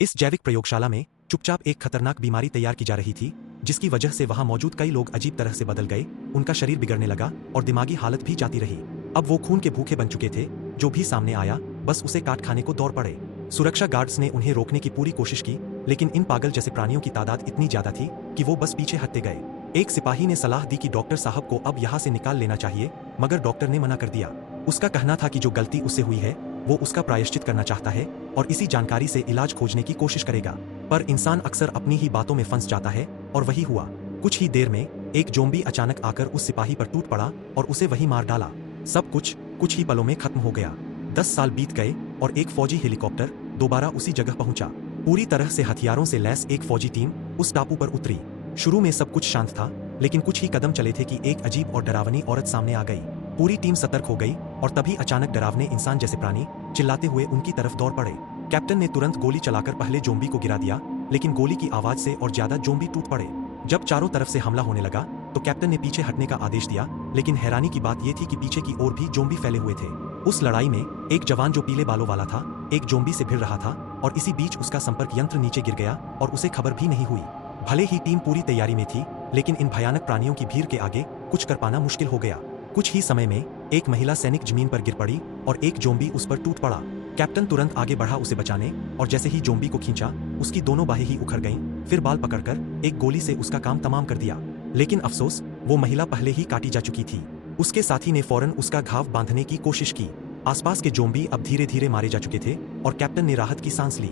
इस जैविक प्रयोगशाला में चुपचाप एक खतरनाक बीमारी तैयार की जा रही थी, जिसकी वजह से वहां मौजूद कई लोग अजीब तरह से बदल गए, उनका शरीर बिगड़ने लगा और दिमागी हालत भी जाती रही। अब वो खून के भूखे बन चुके थे, जो भी सामने आया बस उसे काट खाने को दौड़ पड़े। सुरक्षा गार्ड्स ने उन्हें रोकने की पूरी कोशिश की, लेकिन इन पागल जैसे प्राणियों की तादाद इतनी ज्यादा थी कि वो बस पीछे हटते गए। एक सिपाही ने सलाह दी कि डॉक्टर साहब को अब यहाँ से निकाल लेना चाहिए, मगर डॉक्टर ने मना कर दिया। उसका कहना था कि जो गलती उससे हुई है वो उसका प्रायश्चित करना चाहता है और इसी जानकारी से इलाज खोजने की कोशिश करेगा। पर इंसान अक्सर अपनी ही बातों में फंस जाता है, और वही हुआ। कुछ ही देर में एक ज़ोंबी अचानक आकर उस सिपाही पर टूट पड़ा और उसे वहीं मार डाला। सब कुछ ही पलों में खत्म हो गया। 10 साल बीत गए और एक फौजी हेलीकॉप्टर दोबारा उसी जगह पहुंचा। पूरी तरह से हथियारों से लैस एक फौजी टीम उस टापू पर उतरी। शुरू में सब कुछ शांत था, लेकिन कुछ ही कदम चले थे कि एक अजीब और डरावनी औरत सामने आ गई। पूरी टीम सतर्क हो गई और तभी अचानक डरावने इंसान जैसे प्राणी चिल्लाते हुए उनकी तरफ दौड़ पड़े। कैप्टन ने तुरंत गोली चलाकर पहले जोम्बी को गिरा दिया, लेकिन गोली की आवाज से और ज्यादा जोम्बी टूट पड़े। जब चारों तरफ से हमला होने लगा तो कैप्टन ने पीछे हटने का आदेश दिया, लेकिन हैरानी की बात यह थी कि पीछे की ओर भी जोम्बी फैले हुए थे। उस लड़ाई में एक जवान जो पीले बालों वाला था एक जोम्बी से भिड़ रहा था, और इसी बीच उसका संपर्क यंत्र नीचे गिर गया और उसे खबर भी नहीं हुई। भले ही टीम पूरी तैयारी में थी, लेकिन इन भयानक प्राणियों की भीड़ के आगे कुछ कर पाना मुश्किल हो गया। कुछ ही समय में एक महिला सैनिक जमीन पर गिर पड़ी और एक जोम्बी उस पर टूट पड़ा। कैप्टन तुरंत आगे बढ़ा उसे बचाने, और जैसे ही जोम्बी को खींचा उसकी दोनों बाहें ही उखड़ गईं, फिर बाल पकड़कर एक गोली से उसका काम तमाम कर दिया। लेकिन अफसोस, वो महिला पहले ही काटी जा चुकी थी। उसके साथी ने फौरन उसका घाव बांधने की कोशिश की। आसपास के जोम्बी अब धीरे धीरे मारे जा चुके थे और कैप्टन ने राहत की सांस ली।